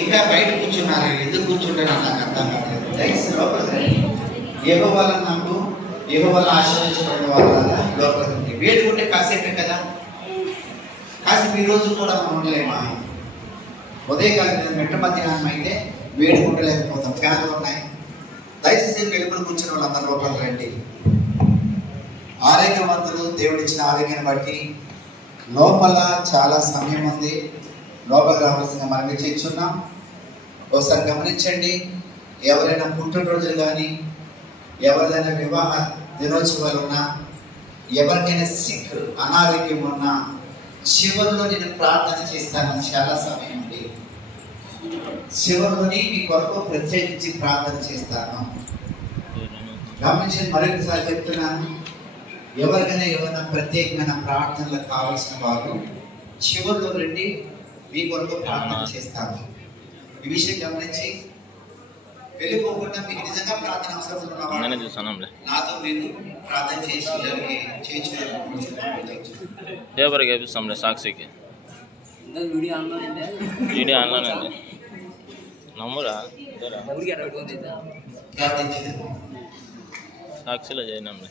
ఇంకా బయట కూర్చున్నారు, ఎందుకు కూర్చుంటారో నాకు అర్థం కాలేదు. దయచేసి లోపలికి యెహోవా నాకు యెహోవా ఆశీర్వదించబడిన వాళ్ళ లోపలికి వేడుకుంటే కాసేపే కదా, కాసేపు ఈ రోజు కూడా మనం ఉండలేమా? ఉదయకాలం మెట్ట మధ్యాహ్నం అయితే వేడుకుంటలేకపోతాం, ఫ్యాన్లు ఉన్నాయి. దయచేసి వెలుగులు కూర్చున్న వాళ్ళందరూ లోపలికి రండి. ఆరోగ్యవంతులు దేవుడిచ్చిన ఆరోగ్యాన్ని బట్టి లోపల చాలా సమయం ఉంది, లోపలికి రావాల్సిన మనం చేస్తున్నాం. ఒకసారి గమనించండి, ఎవరైనా పుట్టినరోజులు కానీ, ఎవరైనా వివాహ దినోత్సవాలు ఉన్నా, ఎవరికైనా సిక్ అనారోగ్యం ఉన్నా చివరిలో నేను ప్రార్థన చేస్తాను. చాలా సమయం ఉంది, చివరిలోని మీ కొరకు ప్రత్యేకించి ప్రార్థన చేస్తాను. గమనించండి, మరొకసారి చెప్తున్నాను, ఎవరికైనా ఏమైనా ప్రత్యేకమైన ప్రార్థనలు కావాల్సిన వారు చివరిలో రండి, మీ కొరకు ప్రార్థన చేస్తాను. ఈ విషయం గమనించి వెళ్ళిపోకుండా మీకు నిజంగా ప్రార్థన అవసరం ఉన్నవారు నాతో మీరు ప్రార్థన చేయించుకోవాలి. సాక్షికి వీడియో ఆన్లైన్ అండి, నమ్మురా సాక్షిలో చేయనండి.